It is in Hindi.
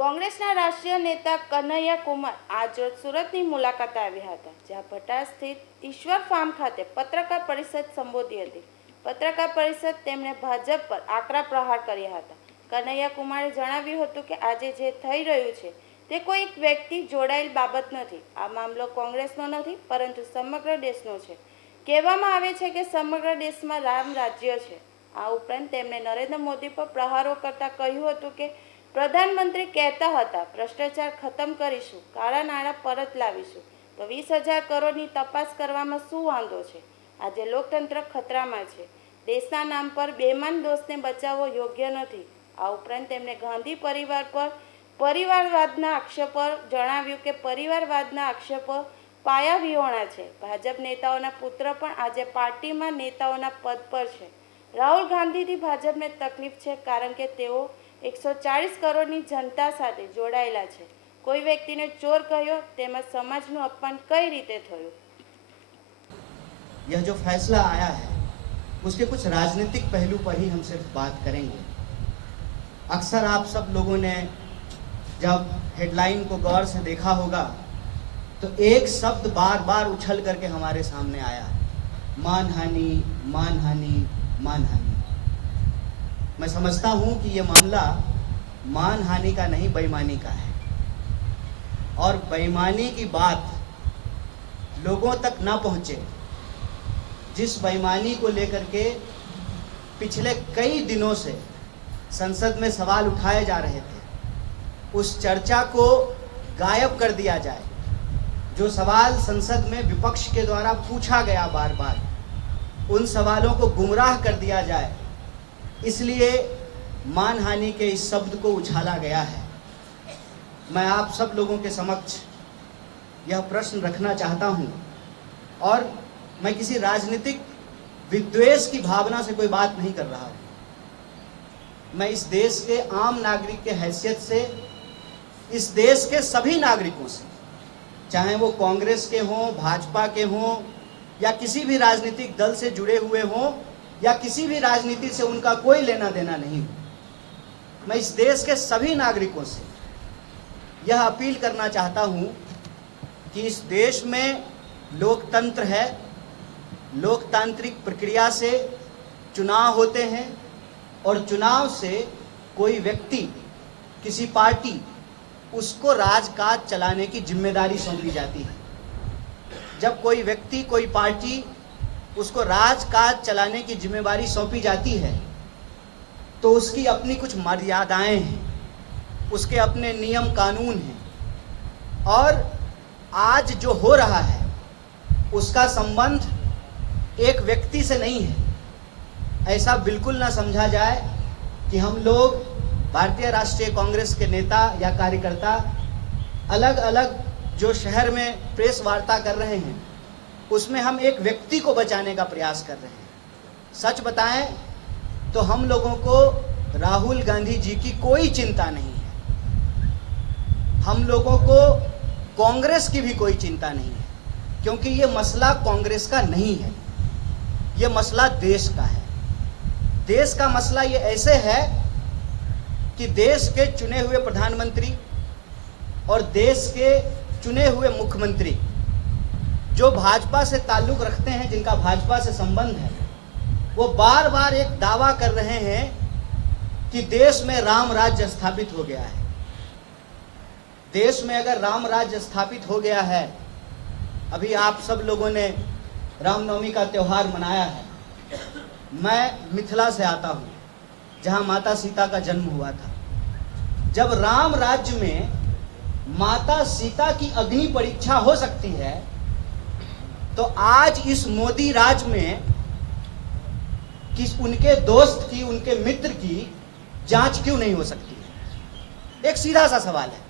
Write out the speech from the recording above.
કોંગ્રેસના રાષ્ટ્રીય નેતા કનૈયા કુમાર આજરોજ સુરતની મુલાકાતે આવ્યા હતા, જ્યાં ભટાર સ્થિત ઈશ્વર ફાર્મ ખાતે પત્રકાર પરિષદ સંબોધી હતી. પત્રકાર પરિષદ તેમણે ભાજપ પર આકરા પ્રહાર કર્યા હતા. કનૈયા કુમારે જણાવ્યું હતું કે આજે જે થઈ રહ્યું છે તે કોઈ એક વ્યક્તિ જોડાયેલ બાબત નથી. આ મામલો કોંગ્રેસનો નથી, પરંતુ સમગ્ર દેશનો છે. કહેવામાં આવે છે કે સમગ્ર દેશમાં રામ રાજ્ય છે. આ ઉપરાંત તેમણે નરેન્દ્ર મોદી પર પ્રહારો કરતા કહ્યું હતું કે પ્રધાનમંત્રી કહેતા હતા ભ્રષ્ટાચાર ખતમ કરીશું, કાળા નાણાં પરત લાવીશું, તો 20,000 કરોડની તપાસ કરવામાં શું વાંધો છે? આજે લોકતંત્ર ખતરામાં છે. દેશના નામ પર બેમાન દોષને બચાવવો યોગ્ય નથી. આ ઉપરાંત તેમણે ગાંધી પરિવાર પર પરિવારવાદના આક્ષેપો જણાવ્યું કે પરિવારવાદના આક્ષેપો પાયાવિહોણા છે. ભાજપ નેતાઓના પુત્ર પણ આજે પાર્ટીમાં નેતાઓના પદ પર છે. રાહુલ ગાંધીથી ભાજપને તકલીફ છે, કારણ કે તેઓ 140 કરોડની જનતા સાથે જોડાયેલા છે. કોઈ વ્યક્તિને ચોર કહ્યો તેમજ સમાજનું અપમાન કઈ રીતે થયું? यह जो फैसला आया है उसके कुछ राजनीतिक पहलू पर ही हम सिर्फ बात करेंगे. अक्सर आप सब लोगों ने जब हेडलाइन को गौर से देखा होगा तो एक शब्द बार बार उछल करके हमारे सामने आया है, मानहानि, मानहानि, मानहानि. मैं समझता हूं कि ये मामला मानहानि का नहीं, बेईमानी का है. और बेईमानी की बात लोगों तक ना पहुंचे, जिस बेईमानी को लेकर के पिछले कई दिनों से संसद में सवाल उठाए जा रहे थे, उस चर्चा को गायब कर दिया जाए. जो सवाल संसद में विपक्ष के द्वारा पूछा गया बार बार, उन सवालों को गुमराह कर दिया जाए, इसलिए मानहानि के इस शब्द को उछाला गया है. मैं आप सब लोगों के समक्ष यह प्रश्न रखना चाहता हूं, और मैं किसी राजनीतिक विद्वेष की भावना से कोई बात नहीं कर रहा हूं. मैं इस देश के आम नागरिक के हैसियत से इस देश के सभी नागरिकों से, चाहे वो कांग्रेस के हों, भाजपा के हों, या किसी भी राजनीतिक दल से जुड़े हुए हों, या किसी भी राजनीति से उनका कोई लेना देना नहीं हो, मैं इस देश के सभी नागरिकों से यह अपील करना चाहता हूं कि इस देश में लोकतंत्र है. लोकतांत्रिक प्रक्रिया से चुनाव होते हैं, और चुनाव से कोई व्यक्ति, किसी पार्टी, उसको राजकाज चलाने की जिम्मेदारी सौंपी जाती है. जब कोई व्यक्ति, कोई पार्टी उसको राजकाज चलाने की जिम्मेदारी सौंपी जाती है, तो उसकी अपनी कुछ मर्यादाएं हैं, उसके अपने नियम कानून हैं. और आज जो हो रहा है उसका संबंध एक व्यक्ति से नहीं है. ऐसा बिल्कुल ना समझा जाए कि हम लोग भारतीय राष्ट्रीय कांग्रेस के नेता या कार्यकर्ता अलग अलग जो शहर में प्रेस वार्ता कर रहे हैं, उसमें हम एक व्यक्ति को बचाने का प्रयास कर रहे हैं. सच बताएं तो हम लोगों को राहुल गांधी जी की कोई चिंता नहीं है. हम लोगों को कांग्रेस की भी कोई चिंता नहीं है, क्योंकि ये मसला कांग्रेस का नहीं है, ये मसला देश का है. देश का मसला ये ऐसे है कि देश के चुने हुए प्रधानमंत्री और देश के चुने हुए मुख्यमंत्री जो भाजपा से ताल्लुक रखते हैं, जिनका भाजपा से संबंध है, वो बार बार एक दावा कर रहे हैं कि देश में राम राज्य स्थापित हो गया है. देश में अगर राम राज्य स्थापित हो गया है, अभी आप सब लोगों ने रामनवमी का त्यौहार मनाया है. मैं मिथिला से आता हूँ, जहाँ माता सीता का जन्म हुआ था. जब राम राज्य में माता सीता की अग्नि परीक्षा हो सकती है, तो आज इस मोदी राज में किस उनके दोस्त की, उनके मित्र की जांच क्यों नहीं हो सकती है? एक सीधा सा सवाल है.